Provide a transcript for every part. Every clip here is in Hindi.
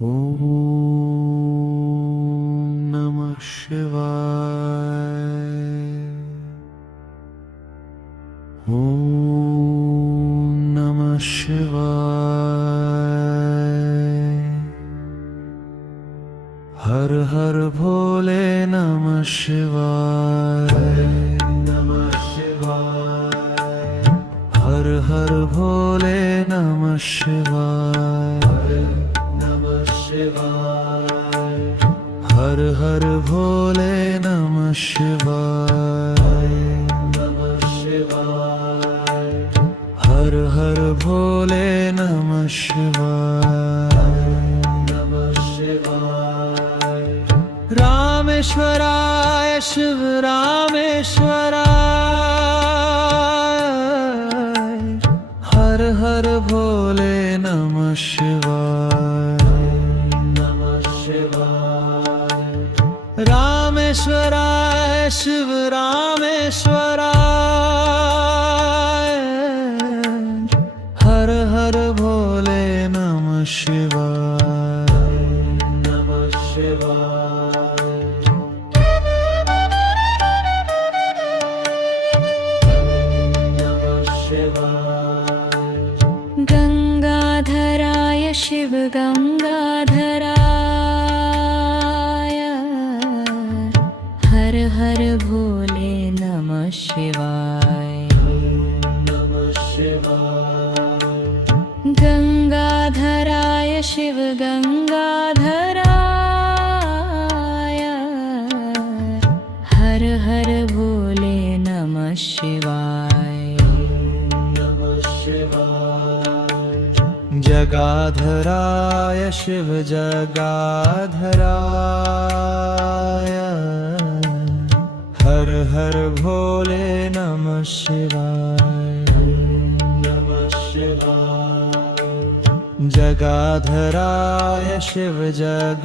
ॐ नमः शिवाय। ॐ नमः शिवाय। हर हर भोले नमः शिवाय। नमः शिवाय। हर हर भोले नमः शिवाय। नमः शिवाय। हर हर भोले नमः शिवाय। नमः शिवाय। हर हर भोले नमः शिवाय। नमः शिवाय। रामेश्वराय शिव रामेश्वराय। हर हर भोले नमः शिवाय। नमः शिवाय। रामेश्वराय शिव रामेश्वराय। हर हर भोले नमः शिवाय। नमः शिवाय। नमः शिवाय। गंगाधराय शिव गंगाधराय। हर हर भोले नमः शिवाय। नमः शिवाय। गंगाधराय शिव गंगाधराय। हर हर भोले नमः शिवाय। नमः शिवाय। जगाधराय शिव जगाधराय। हर हर भोले नमः शिवाय। नमः शिवाय। जगाधराय शिव जगाधराय।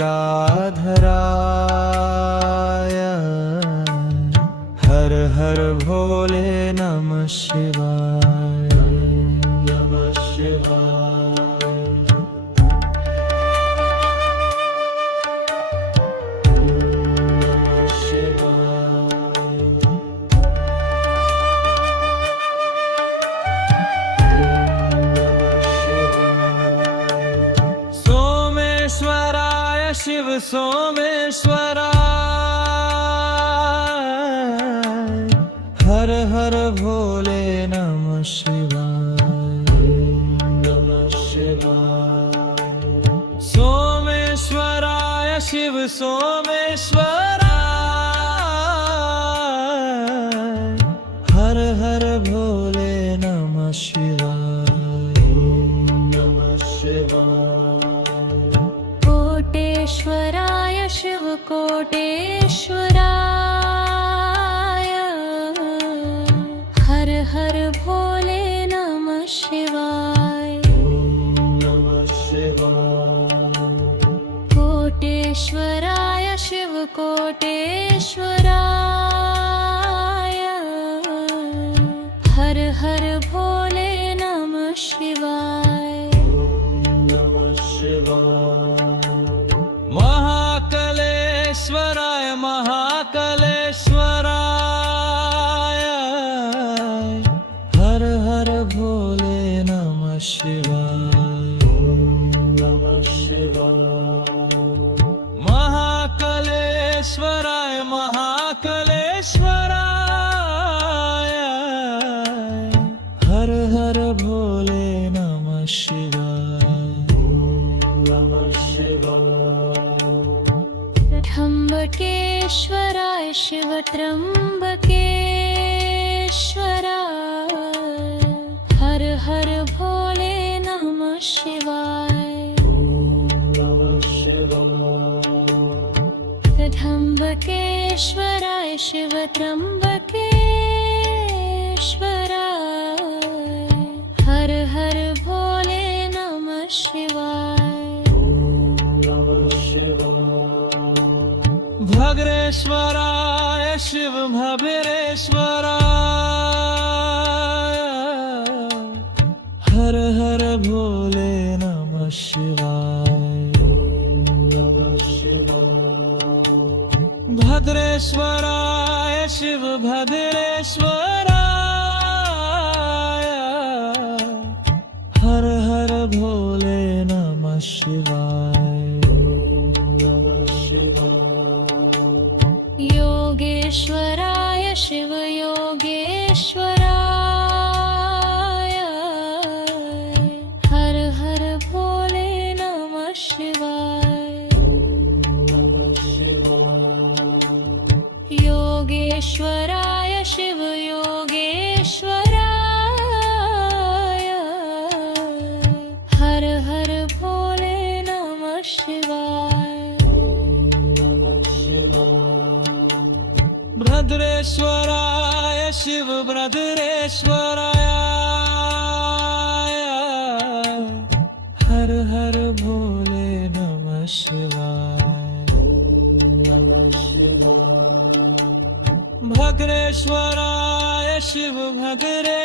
हर हर भोले नमः शिवाय। नमः शिवाय। नमः शिवाय। सोमेश्वराय शिव सोमेश्वराय। हर हर भोले नमः शिवाय। नमः शिवाय। सोमेश्वराय शिव सोमेश्वराय। हर हर भोले नमः शिवाय। नमः शिवाय। कोटेश्वराय शिव कोटेश्वराय। हर हर भोले नमः शिवाय। नमः शिवाय। कोटेश्वराय शिव कोटेश्वराय। हर हर भोले नमः शिवाय। नमः शिवाय। महाकालेश्वराय महाकालेश्वराय। हर हर भोले नमः शिवाय। नमः शिवाय। महाकालेश्वराय महाकालेश्वराय। हर हर भोले नमः शिवाय। नमः शिवाय। त्र्यंबकेश्वराय शिव त्र्यंबकेश्वराय। हर हर भोले नमः शिवाय। नमः शिवाय। त्र्यंबकेश्वराय शिव त्र्यंबकेश्वराय। हर हर भोले नमः शिवाय। नमः शिवाय। भद्रेश्वराय शिव भद्रेश्वराय। हर हर भोले नमः शिवाय। भद्रेश्वराय शिव भद्रेश्वराय हर हर भोले नमः शिवाय नमः शिवाय योगेश्वराय शिव योगेश्वराय हर हर भोले नमः शिवाय योगेश्वराय शिव योगेश्वराय हर हर भोले नमः शिवाय भद्रेश्वराय शिव भद्रेश्वराय हर हर भोले नमः शिवाय भद्रेश्वराय शिव भद्रेश्वराय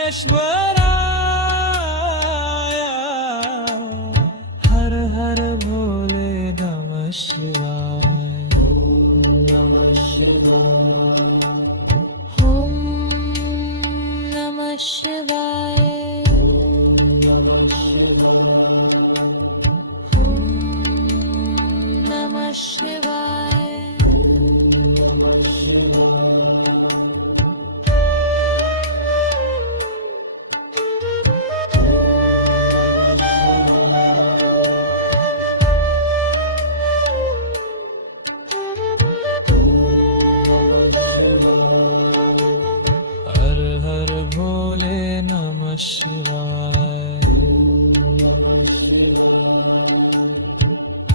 हर हर भोले नमः शिवाय ॐ नमः शिवाय ॐ नमः शिवाय हर हर भोले नमः शिवाय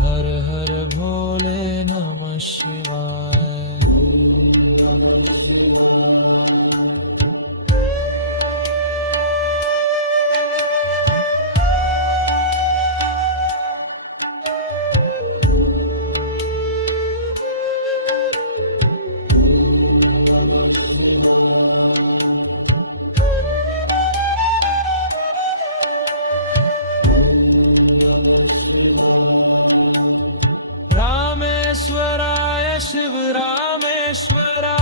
हर हर भोले नमः शिवाय रामेश्वराय शिव रामेश्वराय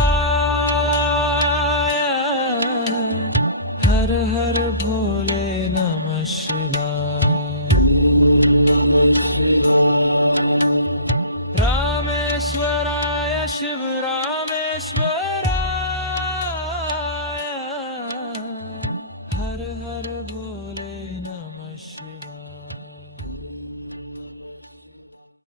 हर हर भोले नमः शिवाय रामेश्वराय शिव राम